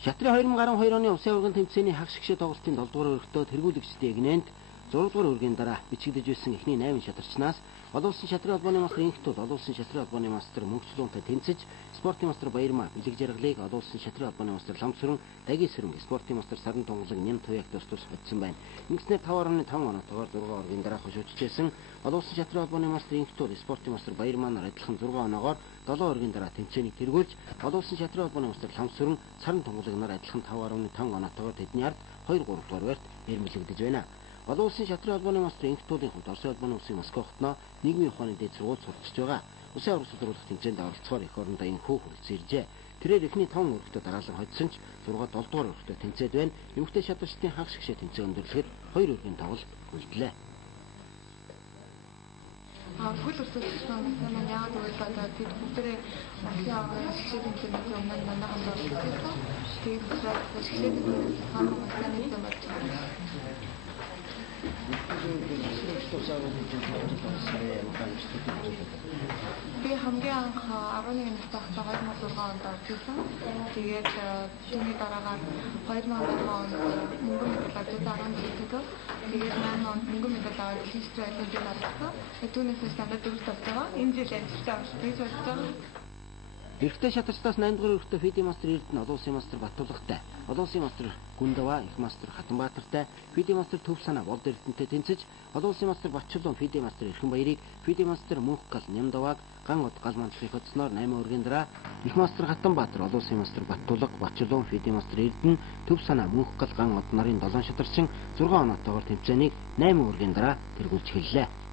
Шатрын 2012 оны Улсын урган тэмцээний хагас гişэ тоглолтын 7 дугаар өргөдөө тэргүүлэгчдийн эгнээнд 6 дугаар өргөний дараа бичигдэж байсан эхний 8 шатарчнаас Олон улсын шатрын холбооны мастер инхтүүд Олон улсын шатрын холбооны мастер мөнгөчлөөнтэй тэнцэж спортын мастер Баярмаа бэлэг жаргалыг Олон улсын шатрын холбооны мастер Ламсүрэн Дагийн сүрэн спортын мастер Саран Тунгалаг Ням Туяг тус хоцсон байна. Ингэснээр 5.5 оноотойгоор 6 оргийн дараа хошуучжсэн Олон улсын шатрын холбооны мастер инхтүүд спортын мастер Баярмаа нар адилхан 6 оноогоор 7 оргийн дараа тэмцээнийг тэргүүлж Олон улсын шатрын холбооны мастер Ламсүрэн Саран Тунгалаг нар адилхан 5.5 оноотойгоор тэдний ард 2-3 дугаар байрт ирмэлэгдэж байна. Олон улсын шатрын холбооны мастер инхтүүдийн хувьд Оросын холбооны улсын Москва хотноо нийгмийн ухааны дэд сургууль сурталчж байгаа. Улсын аврал сургуулийн тэмцээнд оролцохоор эх орондоо энэхүү хүрэлцэн иржээ. Тэрээр эхний 5 өргөдөө дараалан хоцсон ч 6 7 дугаар өргөдөө тэмцээд байна. Эмэгтэй шатрчдын хагас гişэ тэмцээн өндөрлөхөд 2 өргөний тоглолт үлдлээ. Хөл өсөлтсөн маань яагаад гэвэл одоо тэд бүгдээ Улсын аврал гişэ тэмцээний өмнө манайхан болчихсон. Тэгээд гişэ тэмцээний хамаагүй таны юм байна. Би хамгийн анх 11 настай байхдаа 2006 онд орчихсон. Тэгээд түүний дараагаар 2006 онд мөнгө медаль авсан 11-т. Тэгээд 8 онд мөнгө медаль аваад хэлсэн айлын орсон. Түүнээс стандарт дөрөв тавьсан. Энэ жил амжилттай авсан байна. Эрэгтэй шатарчдаас 8 дугаар өргөдөө Фиди мастер Эрдэнэ Олон улсын мастер Баттулгатай, Олон улсын мастер Гүндава их мастер Хатанбаатартай, Фиди мастер Төв санаа Болд Эрдэнэтэй тэнцэж, Олон улсын мастер Батчулуун Фиди мастер Эрхэн Баярыг, Фиди мастер Мөнхгал Нямдаваг ган од гал мандлахыг хоцсноор 8 өргөний дараа их мастер Хатанбаатар, Олон улсын мастер Баттулга, Батчулуун Фиди мастер Эрдэнэ, Төв санаа Мөнхгал ган од нарын 7 шатарчин 6 оноотойгоор тэмцээнийг 8 өргөний дараа тэргүүлж эхэллээ.